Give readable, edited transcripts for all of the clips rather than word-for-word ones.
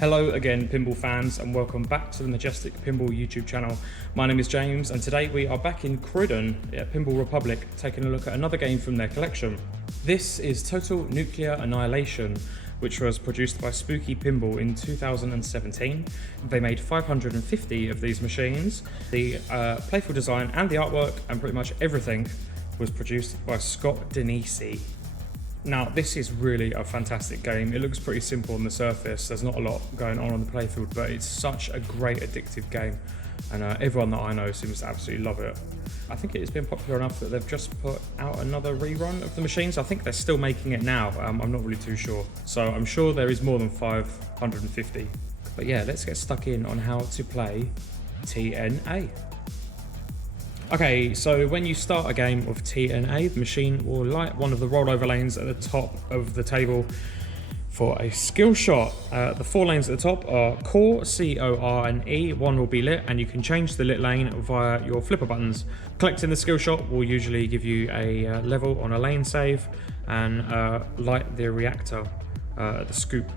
Hello again, pinball fans, and welcome back to the Majestic Pinball YouTube channel. My name is James, and today we are back in Croydon at Pinball Republic, taking a look at another game from their collection. This is Total Nuclear Annihilation, which was produced by Spooky Pinball in 2017. They made 550 of these machines. The playful design and the artwork and pretty much everything was produced by Scott Denesi. Now, this is really a fantastic game. It looks pretty simple on the surface. There's not a lot going on the playfield, but it's such a great addictive game. And everyone that I know seems to absolutely love it. I think it has been popular enough that they've just put out another rerun of the machines. I think they're still making it now. I'm not really too sure. So I'm sure there is more than 550. But yeah, let's get stuck in on how to play TNA. Okay, so when you start a game of TNA, the machine will light one of the rollover lanes at the top of the table for a skill shot. The 4 lanes at the top are Core, C, O, R, and E. One will be lit, and you can change the lit lane via your flipper buttons. Collecting the skill shot will usually give you a level on a lane save and light the reactor at the scoop,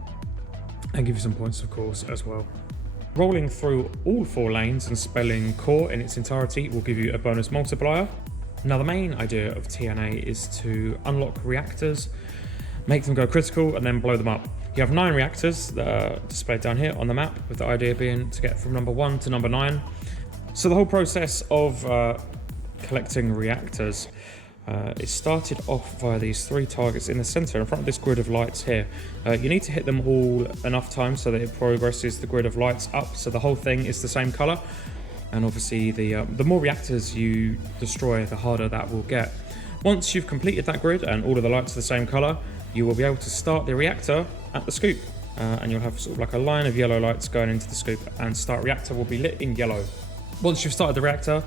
and give you some points, of course, as well. Rolling through all 4 lanes and spelling Core in its entirety will give you a bonus multiplier. Now, the main idea of TNA is to unlock reactors, make them go critical, and then blow them up. You have 9 reactors that are displayed down here on the map, with the idea being to get from number 1 to number 9. So the whole process of collecting reactors it started off via these 3 targets in the center in front of this grid of lights here. You need to hit them all enough times so that it progresses the grid of lights up, so the whole thing is the same color. And obviously the more reactors you destroy, the harder that will get. Once you've completed that grid and all of the lights are the same color, you will be able to start the reactor at the scoop. And you'll have sort of like a line of yellow lights going into the scoop, and start reactor will be lit in yellow. Once you've started the reactor,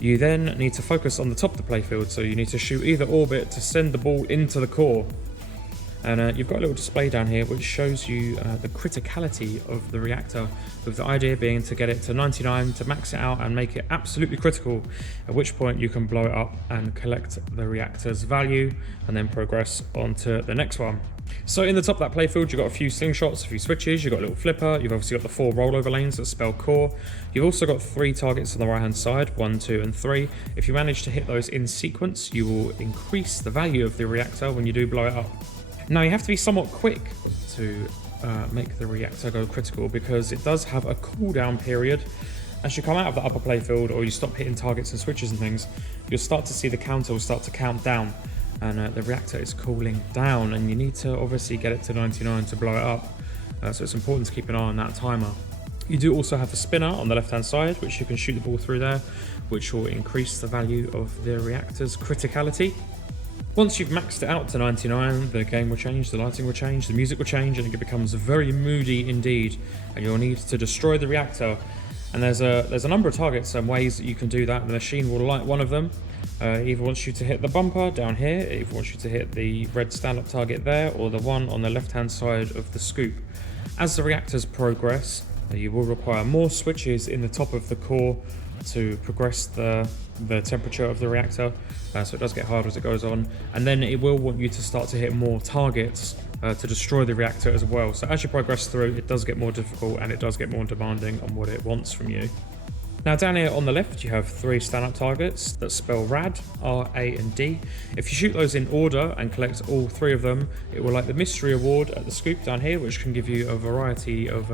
you then need to focus on the top of the playfield, so you need to shoot either orbit to send the ball into the core. And you've got a little display down here which shows you the criticality of the reactor, with the idea being to get it to 99 to max it out and make it absolutely critical, at which point you can blow it up and collect the reactor's value and then progress on to the next one. So in the top of that playfield, you've got a few slingshots, a few switches, you've got a little flipper, you've obviously got the 4 rollover lanes that spell Core. You've also got 3 targets on the right hand side, 1, 2 and 3. If you manage to hit those in sequence, you will increase the value of the reactor when you do blow it up. Now, you have to be somewhat quick to make the reactor go critical, because it does have a cooldown period. As you come out of the upper playfield, or you stop hitting targets and switches and things, you'll start to see the counter will start to count down, and the reactor is cooling down, and you need to obviously get it to 99 to blow it up. So it's important to keep an eye on that timer. You do also have the spinner on the left hand side, which you can shoot the ball through there, which will increase the value of the reactor's criticality. Once you've maxed it out to 99, the game will change, the lighting will change, the music will change, and it becomes very moody indeed, and you'll need to destroy the reactor. And there's a number of targets and ways that you can do that. The machine will light one of them. Either wants you to hit the bumper down here, it wants you to hit the red stand-up target there, or the one on the left-hand side of the scoop. As the reactors progress, you will require more switches in the top of the core to progress the temperature of the reactor, so it does get harder as it goes on. And then it will want you to start to hit more targets to destroy the reactor as well. So as you progress through, it does get more difficult, and it does get more demanding on what it wants from you. Now, down here on the left, you have 3 stand-up targets that spell RAD, R, A, and D. If you shoot those in order and collect all 3 of them, it will light the mystery award at the scoop down here, which can give you a variety of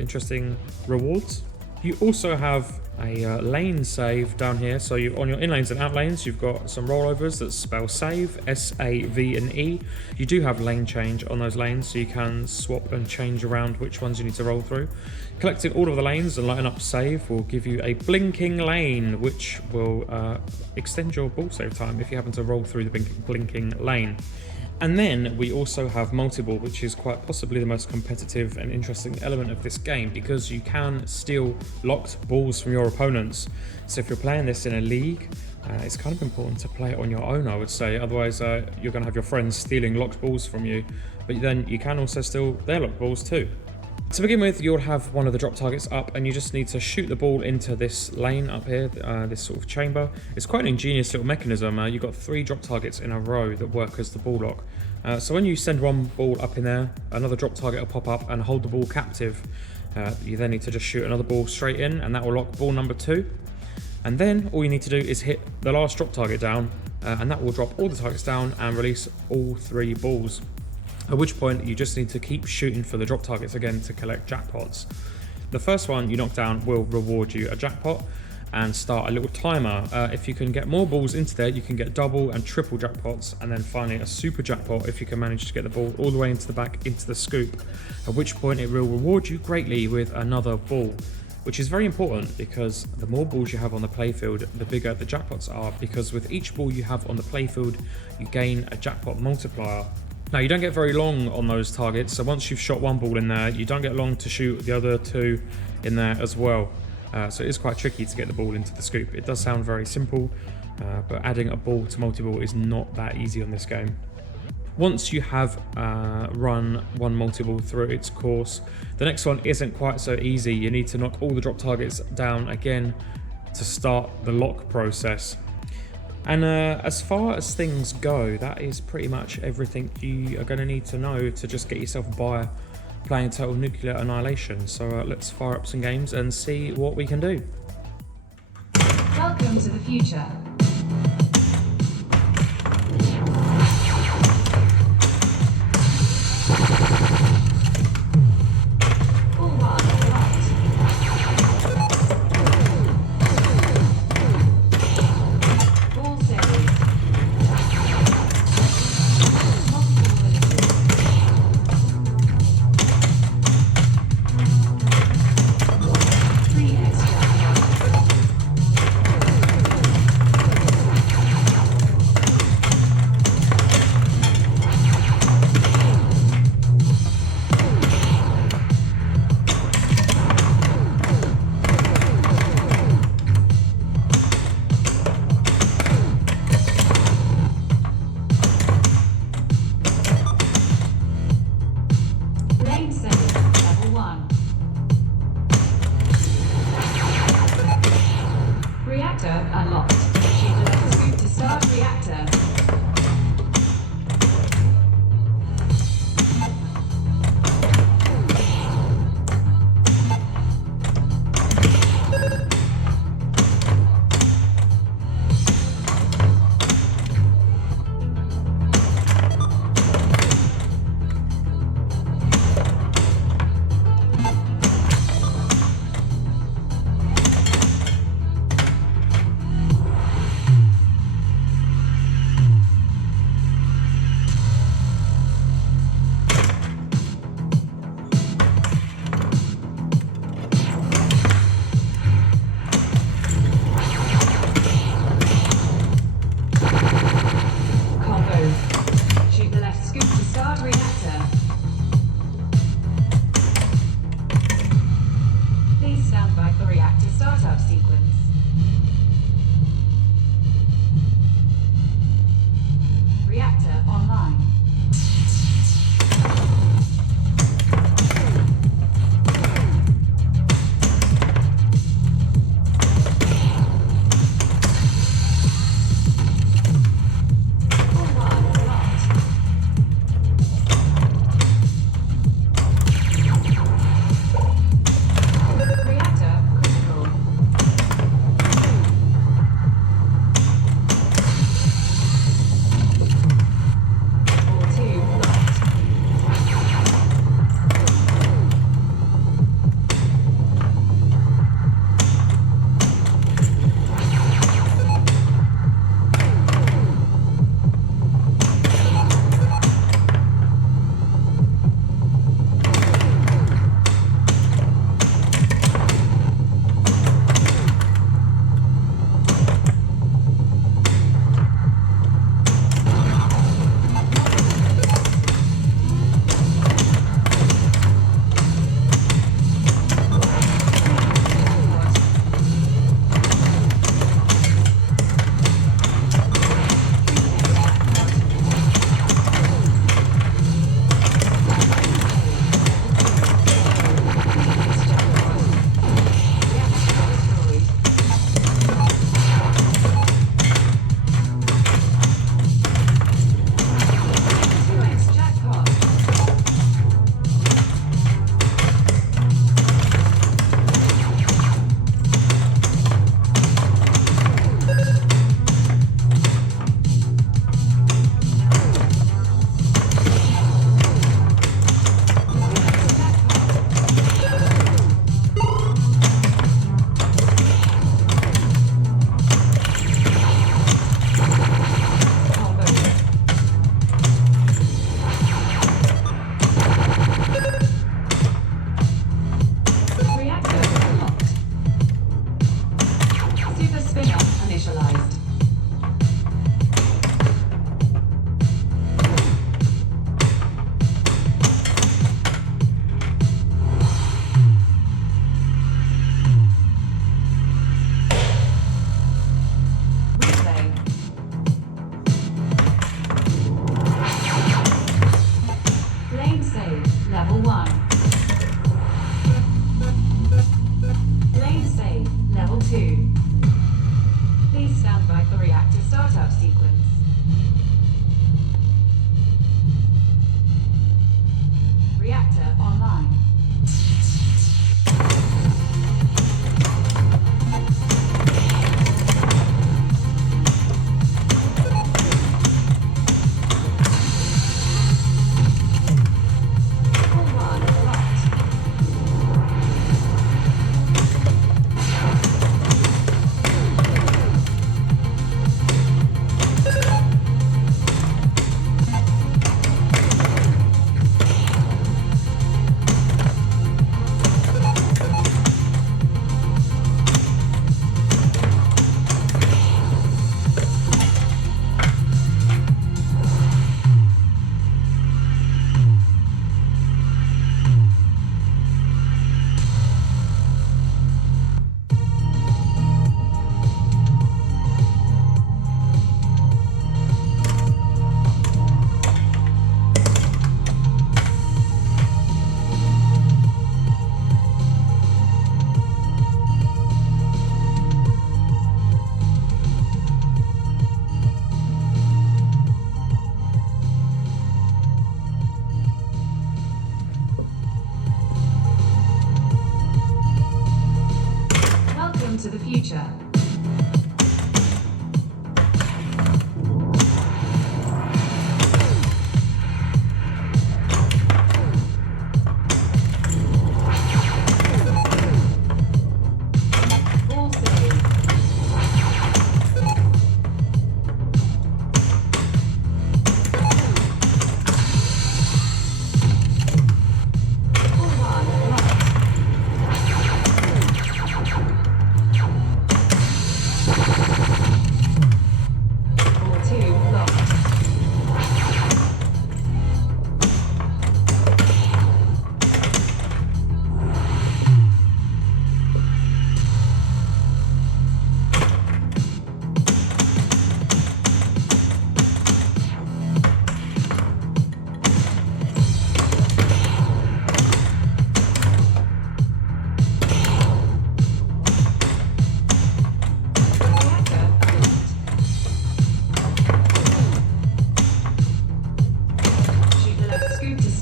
interesting rewards. You also have a lane save down here, so on your in lanes and out lanes, you've got some rollovers that spell save, S, A, V, and E. You do have lane change on those lanes, so you can swap and change around which ones you need to roll through. Collecting all of the lanes and lighting up save will give you a blinking lane, which will extend your ball save time if you happen to roll through the blinking lane. And then we also have multi-ball, which is quite possibly the most competitive and interesting element of this game, because you can steal locked balls from your opponents. So if you're playing this in a league, it's kind of important to play it on your own, I would say. Otherwise, you're going to have your friends stealing locked balls from you, but then you can also steal their locked balls too. To begin with, you'll have one of the drop targets up and you just need to shoot the ball into this lane up here, this sort of chamber. It's quite an ingenious little mechanism. You've got 3 drop targets in a row that work as the ball lock. So when you send one ball up in there, another drop target will pop up and hold the ball captive. You then need to just shoot another ball straight in and that will lock ball number 2. And then all you need to do is hit the last drop target down and that will drop all the targets down and release all 3 balls. At which point you just need to keep shooting for the drop targets again to collect jackpots. The first one you knock down will reward you a jackpot and start a little timer. If you can get more balls into there, you can get double and triple jackpots, and then finally a super jackpot if you can manage to get the ball all the way into the back into the scoop, at which point it will reward you greatly with another ball, which is very important because the more balls you have on the playfield, the bigger the jackpots are, because with each ball you have on the playfield, you gain a jackpot multiplier. Now, you don't get very long on those targets, so once you've shot one ball in there, you don't get long to shoot the other 2 in there as well. So it is quite tricky to get the ball into the scoop. It does sound very simple, but adding a ball to multi-ball is not that easy on this game. Once you have run one multi-ball through its course, the next one isn't quite so easy. You need to knock all the drop targets down again to start the lock process. And as far as things go, that is pretty much everything you are going to need to know to just get yourself by playing Total Nuclear Annihilation. So let's fire up some games and see what we can do. Welcome to the future. Unlocked. Choose the letter scoop to start reactor. level 1. Lane save, level 2. Please stand by for reactor startup sequence. Reactor online. To the future. All saved. All one locked.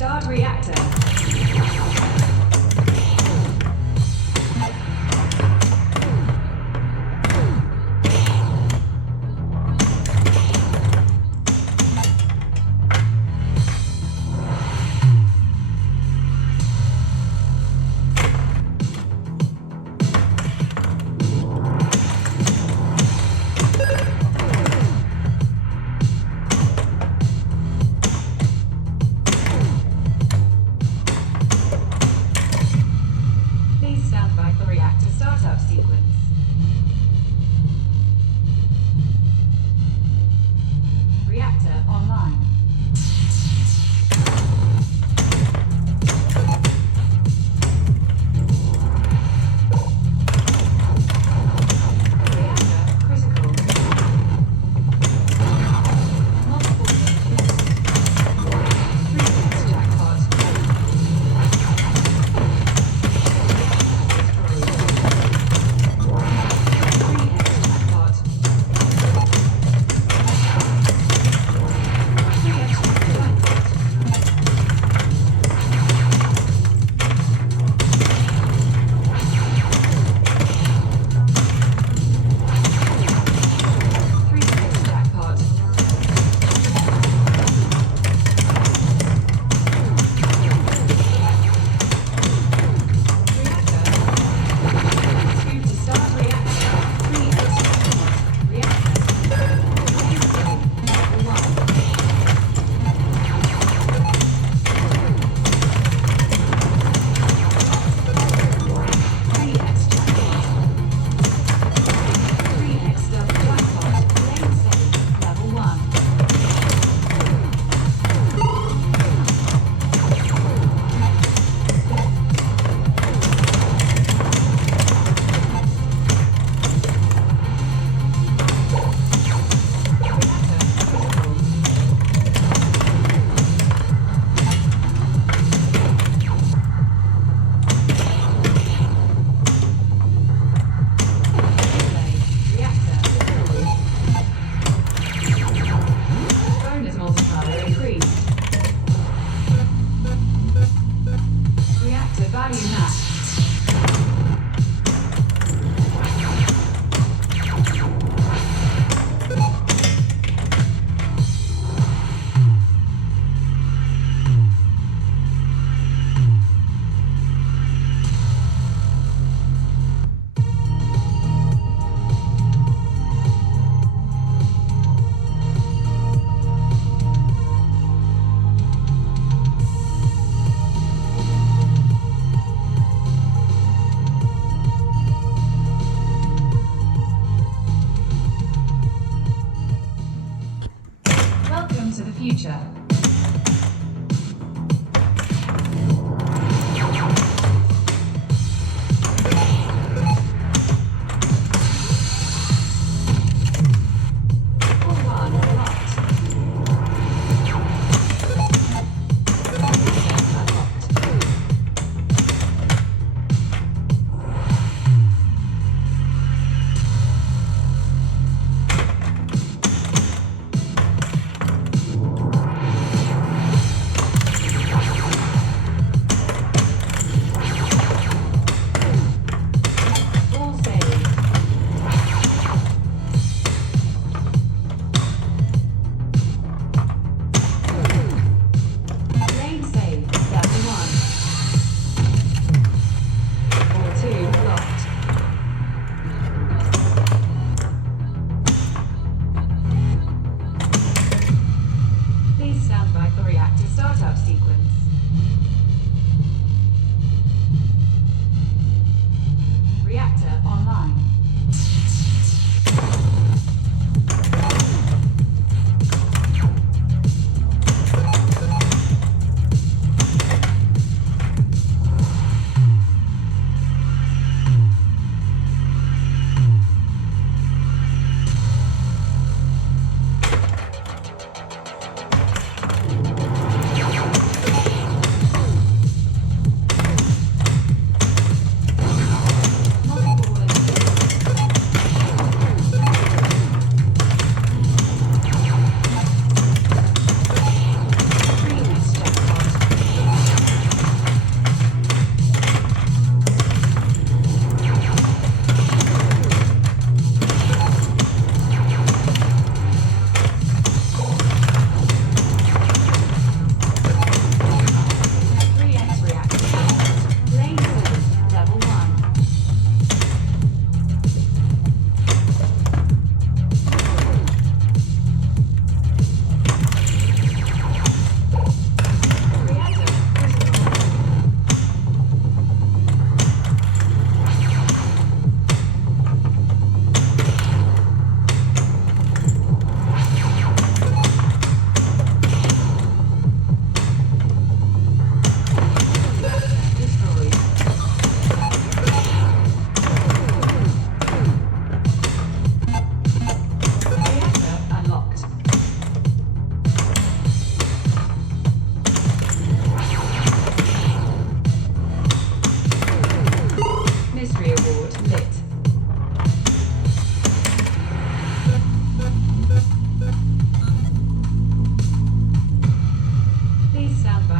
Start reactor.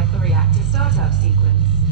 by for reactor startup sequence.